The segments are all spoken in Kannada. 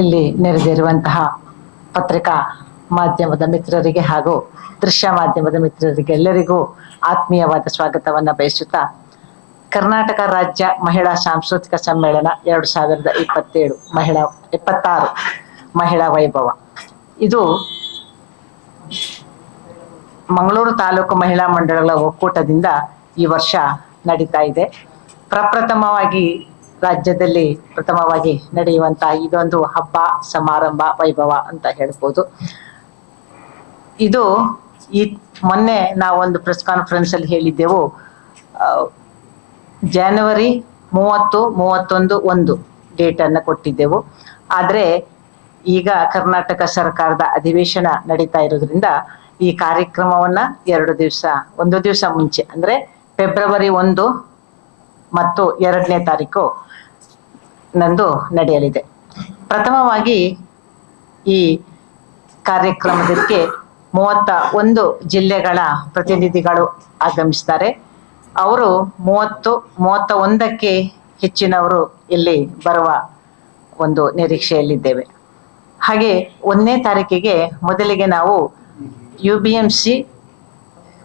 ಇಲ್ಲಿ ನೆರೆದಿರುವಂತಹ ಪತ್ರಿಕಾ ಮಾಧ್ಯಮದ ಮಿತ್ರರಿಗೆ ಹಾಗೂ ದೃಶ್ಯ ಮಾಧ್ಯಮದ ಮಿತ್ರರಿಗೆ ಎಲ್ಲರಿಗೂ ಆತ್ಮೀಯವಾದ ಸ್ವಾಗತವನ್ನ ಬಯಸುತ್ತಾ, ಕರ್ನಾಟಕ ರಾಜ್ಯ ಮಹಿಳಾ ಸಾಂಸ್ಕೃತಿಕ ಸಮ್ಮೇಳನ 2027 26 ಮಹಿಳಾ ವೈಭವ ಇದು ಮಂಗಳೂರು ತಾಲೂಕು ಮಹಿಳಾ ಮಂಡಳಗಳ ಒಕ್ಕೂಟದಿಂದ ಈ ವರ್ಷ ನಡೀತಾ ಇದೆ. ಪ್ರಪ್ರಥಮವಾಗಿ ರಾಜ್ಯದಲ್ಲಿ ಪ್ರಥಮವಾಗಿ ನಡೆಯುವಂತಹ ಇದೊಂದು ಹಬ್ಬ, ಸಮಾರಂಭ, ವೈಭವ ಅಂತ ಹೇಳ್ಬೋದು. ಇದು ಮೊನ್ನೆ ನಾವೊಂದು ಪ್ರೆಸ್ ಕಾನ್ಫರೆನ್ಸ್ ಅಲ್ಲಿ ಹೇಳಿದ್ದೆವು, ಜನವರಿ 30, 31, 1 ಡೇಟ್ ಅನ್ನ ಕೊಟ್ಟಿದ್ದೆವು. ಆದ್ರೆ ಈಗ ಕರ್ನಾಟಕ ಸರ್ಕಾರದ ಅಧಿವೇಶನ ನಡೀತಾ ಇರೋದ್ರಿಂದ ಈ ಕಾರ್ಯಕ್ರಮವನ್ನ 1 ದಿವಸ ಮುಂಚೆ ಅಂದ್ರೆ ಫೆಬ್ರವರಿ 1 ಮತ್ತು 2ನೇ ತಾರೀಕು ನಂದು ನಡೆಯಲಿದೆ. ಪ್ರಥಮವಾಗಿ ಈ ಕಾರ್ಯಕ್ರಮದಕ್ಕೆ 31 ಜಿಲ್ಲೆಗಳ ಪ್ರತಿನಿಧಿಗಳು ಆಗಮಿಸ್ತಾರೆ. ಅವರು 31ಕ್ಕೆ ಹೆಚ್ಚಿನವರು ಇಲ್ಲಿ ಬರುವ ಒಂದು ನಿರೀಕ್ಷೆಯಲ್ಲಿದ್ದೇವೆ. ಹಾಗೆ 1ನೇ ತಾರೀಕಿಗೆ ಮೊದಲಿಗೆ ನಾವು UBMC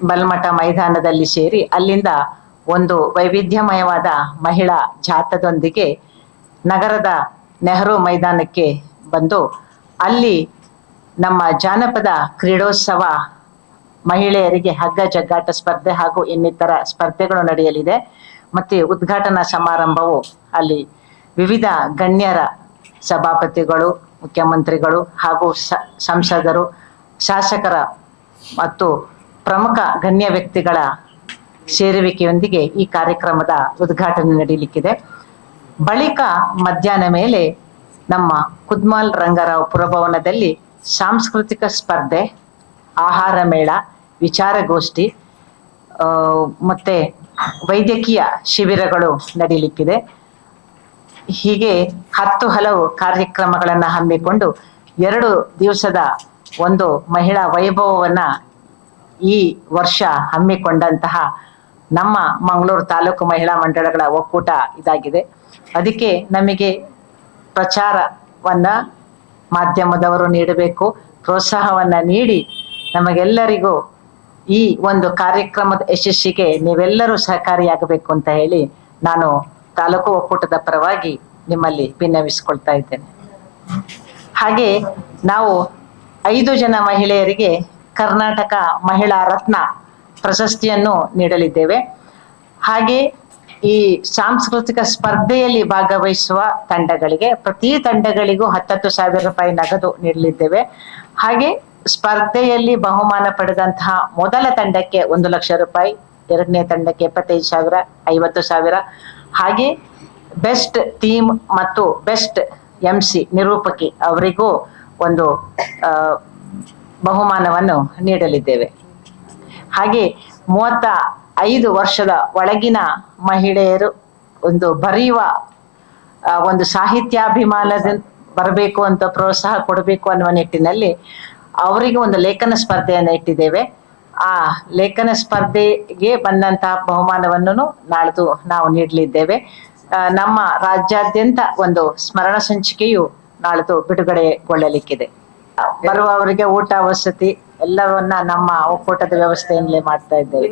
ಬಲ್ಮಠ ಮೈದಾನದಲ್ಲಿ ಸೇರಿ ಅಲ್ಲಿಂದ ಒಂದು ವೈವಿಧ್ಯಮಯವಾದ ಮಹಿಳಾ ಜಾಥಾದೊಂದಿಗೆ ನಗರದ ನೆಹರು ಮೈದಾನಕ್ಕೆ ಬಂದು ಅಲ್ಲಿ ನಮ್ಮ ಜಾನಪದ ಕ್ರೀಡೋತ್ಸವ, ಮಹಿಳೆಯರಿಗೆ ಹಗ್ಗ ಜಗ್ಗಾಟ ಸ್ಪರ್ಧೆ ಹಾಗೂ ಇನ್ನಿತರ ಸ್ಪರ್ಧೆಗಳು ನಡೆಯಲಿದೆ. ಮತ್ತೆ ಉದ್ಘಾಟನಾ ಸಮಾರಂಭವು ಅಲ್ಲಿ ವಿವಿಧ ಗಣ್ಯರ, ಸಭಾಪತಿಗಳು, ಮುಖ್ಯಮಂತ್ರಿಗಳು ಹಾಗೂ ಸಂಸದರು, ಶಾಸಕರ ಮತ್ತು ಪ್ರಮುಖ ಗಣ್ಯ ವ್ಯಕ್ತಿಗಳ ಸೇರುವಿಕೆಯೊಂದಿಗೆ ಈ ಕಾರ್ಯಕ್ರಮದ ಉದ್ಘಾಟನೆ ನಡೆಯಲಿಕ್ಕಿದೆ. ಬಳಿಕ ಮಧ್ಯಾಹ್ನ ಮೇಲೆ ನಮ್ಮ ಕುದ್ಮಾಲ್ ರಂಗರಾವ್ ಪುರಭವನದಲ್ಲಿ ಸಾಂಸ್ಕೃತಿಕ ಸ್ಪರ್ಧೆ, ಆಹಾರ ಮೇಳ, ವಿಚಾರಗೋಷ್ಠಿ ಮತ್ತೆ ವೈದ್ಯಕೀಯ ಶಿಬಿರಗಳು ನಡೆಯಲಿಕ್ಕಿದೆ. ಹೀಗೆ 10 ಹಲವು ಕಾರ್ಯಕ್ರಮಗಳನ್ನು ಹಮ್ಮಿಕೊಂಡು 2 ದಿವಸದ ಒಂದು ಮಹಿಳಾ ವೈಭವವನ್ನ ಈ ವರ್ಷ ಹಮ್ಮಿಕೊಂಡಂತಹ ನಮ್ಮ ಮಂಗಳೂರು ತಾಲೂಕು ಮಹಿಳಾ ಮಂಡಳಗಳ ಒಕ್ಕೂಟ ಇದಾಗಿದೆ. ಅದಕ್ಕೆ ನಮಗೆ ಪ್ರಚಾರವನ್ನ ಮಾಧ್ಯಮದವರು ನೀಡಬೇಕು, ಪ್ರೋತ್ಸಾಹವನ್ನ ನೀಡಿ ನಮಗೆಲ್ಲರಿಗೂ ಈ ಒಂದು ಕಾರ್ಯಕ್ರಮದ ಯಶಸ್ಸಿಗೆ ನೀವೆಲ್ಲರೂ ಸಹಕಾರಿಯಾಗಬೇಕು ಅಂತ ಹೇಳಿ ನಾನು ತಾಲೂಕು ಒಕ್ಕೂಟದ ಪರವಾಗಿ ನಿಮ್ಮಲ್ಲಿ ವಿನ್ನವಿಸಿಕೊಳ್ತಾ ಇದ್ದೇನೆ. ಹಾಗೆ ನಾವು 5 ಜನ ಮಹಿಳೆಯರಿಗೆ ಕರ್ನಾಟಕ ಮಹಿಳಾ ರತ್ನ ಪ್ರಶಸ್ತಿಯನ್ನು ನೀಡಲಿದ್ದೇವೆ. ಹಾಗೆ ಈ ಸಾಂಸ್ಕೃತಿಕ ಸ್ಪರ್ಧೆಯಲ್ಲಿ ಭಾಗವಹಿಸುವ ತಂಡಗಳಿಗೆ ಪ್ರತಿ ತಂಡಗಳಿಗೂ 10,000 ರೂಪಾಯಿ ನಗದು ನೀಡಲಿದ್ದೇವೆ. ಹಾಗೆ ಸ್ಪರ್ಧೆಯಲ್ಲಿ ಬಹುಮಾನ ಪಡೆದಂತಹ ಮೊದಲ ತಂಡಕ್ಕೆ 1 ಲಕ್ಷ ರೂಪಾಯಿ, 2ನೇ ತಂಡಕ್ಕೆ 25,000, 50,000, ಹಾಗೆ ಬೆಸ್ಟ್ ಥೀಮ್ ಮತ್ತು ಬೆಸ್ಟ್ MC ನಿರೂಪಕಿ ಅವರಿಗೂ ಒಂದು ಬಹುಮಾನವನ್ನು ನೀಡಲಿದ್ದೇವೆ. ಹಾಗೆ 35 ವರ್ಷದ ಒಳಗಿನ ಮಹಿಳೆಯರು ಒಂದು ಬರೆಯುವ ಒಂದು ಸಾಹಿತ್ಯಾಭಿಮಾನದಿಂದ ಬರಬೇಕು ಅಂತ ಪ್ರೋತ್ಸಾಹ ಕೊಡಬೇಕು ಅನ್ನುವ ನಿಟ್ಟಿನಲ್ಲಿ ಅವರಿಗೆ ಒಂದು ಲೇಖನ ಸ್ಪರ್ಧೆಯನ್ನು ಇಟ್ಟಿದ್ದೇವೆ. ಆ ಲೇಖನ ಸ್ಪರ್ಧೆಗೆ ಬಂದಂತಹ ಬಹುಮಾನವನ್ನು ನಾಳ್ದು ನಾವು ನೀಡಲಿದ್ದೇವೆ. ನಮ್ಮ ರಾಜ್ಯಾದ್ಯಂತ ಒಂದು ಸ್ಮರಣ ಸಂಚಿಕೆಯು ನಾಳ್ದು ಬಿಡುಗಡೆಗೊಳ್ಳಲಿಕ್ಕಿದೆ. ಬರುವವರಿಗೆ ಊಟ, ವಸತಿ ಎಲ್ಲವನ್ನ ನಮ್ಮ ಒಕ್ಕೂಟದ ವ್ಯವಸ್ಥೆಯಿಂದಲೇ ಮಾಡ್ತಾ ಇದ್ದೇವೆ.